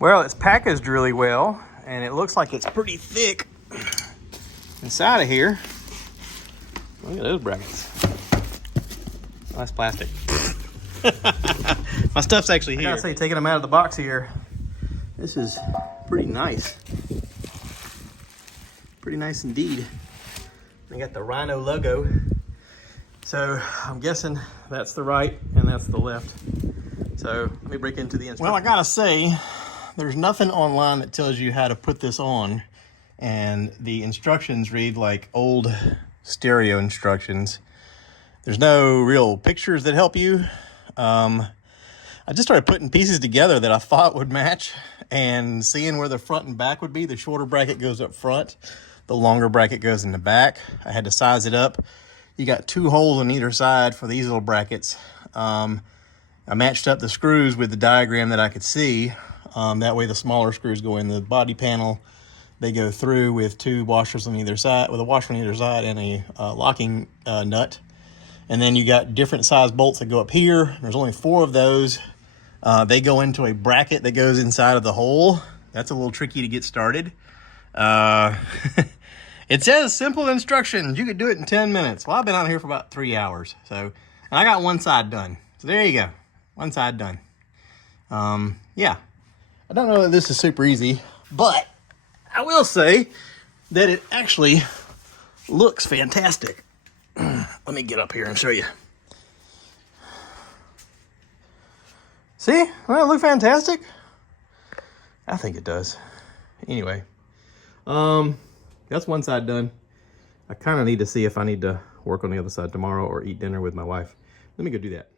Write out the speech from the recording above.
Well, it's packaged really well, and it looks like it's pretty thick inside of here. Look at those brackets. Oh, that's plastic. My stuff's actually here. I gotta say, taking them out of the box here, this is pretty nice. Pretty nice indeed. They got the Rhino logo. So I'm guessing that's the right and that's the left. So let me break into the instructions. Well, I gotta say, there's nothing online that tells you how to put this on, and the instructions read like old stereo instructions. There's no real pictures that help you. I just started putting pieces together that I thought would match and seeing where the front and back would be. The shorter bracket goes up front, the longer bracket goes in the back. I had to size it up. You got 2 holes on either side for these little brackets. I matched up the screws with the diagram that I could see. That way the smaller screws go in the body panel. They go through with 2 washers on either side, with a washer on either side and a locking nut. And then you got different size bolts that go up here. There's only 4 of those. They go into a bracket that goes inside of the hole. That's a little tricky to get started. It says simple instructions. You could do it in 10 minutes. Well, I've been out here for about 3 hours. So, and I got one side done. So there you go. One side done. Yeah. I don't know that this is super easy, but I will say that it actually looks fantastic. Let me get up here and show you. See? Well, it looks fantastic. I think it does. Anyway, that's one side done. I kind of need to see if I need to work on the other side tomorrow or eat dinner with my wife. Let me go do that.